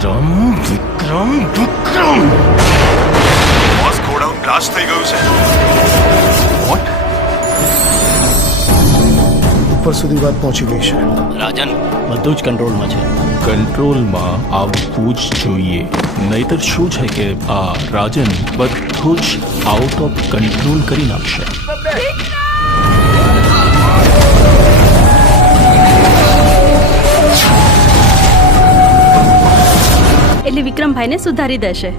વિક્રમ વિક્રમ વિક્રમ boss godown blast થઈ ગયું છે. વોટ? ઉપર સુધી વાત પહોંચી ગઈ છે. રાજન બધું જ કંટ્રોલમાં છે. કંટ્રોલમાં આવવું જ જોઈએ, નહીતર શું છે કે આ રાજન બધું જ આઉટ ઓફ કંટ્રોલ કરી નાખશે. એટલે વિક્રમભાઈને સુધારી દેશે.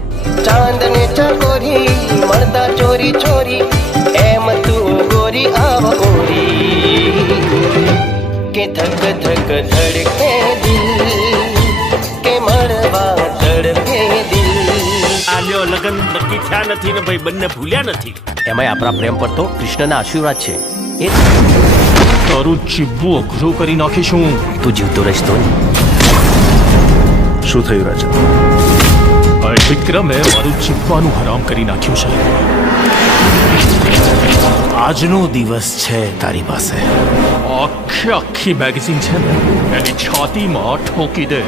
ચાંદને ચકોરી મળતા ચોરી ચોરી એમ તું ગોરી આવ ગોરી કે ધક ધક ધડકે દિલ કે મળવા તડપે દિલ. આલ્યો લગન નક્કી થયા નથી ને ભાઈ બંને ભૂલ્યા નથી. એમાંય આપણા પ્રેમ પર તો કૃષ્ણના આશીર્વાદ છે. એ તારું જીવવું અઘરું કરી નાખીશું. તું જીવતો રહીશ તો. શું થયું રાજન? વિક્રમે મારું જીવવાનું હરામ કરી નાખ્યું છે. આજનો દિવસ છે તારી પાસે. આખી મેગેઝિન છે ને એની છાતીમાં ઠોકી દે.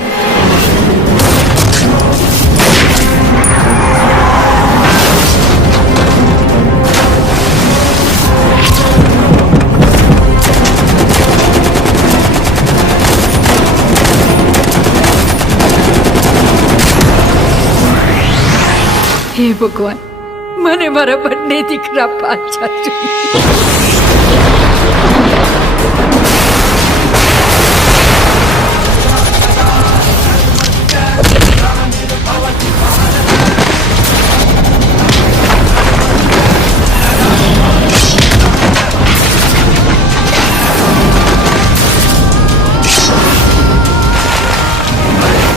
હે ભગવાન, મને મારા બંને દીકરા પાછા જોઈએ.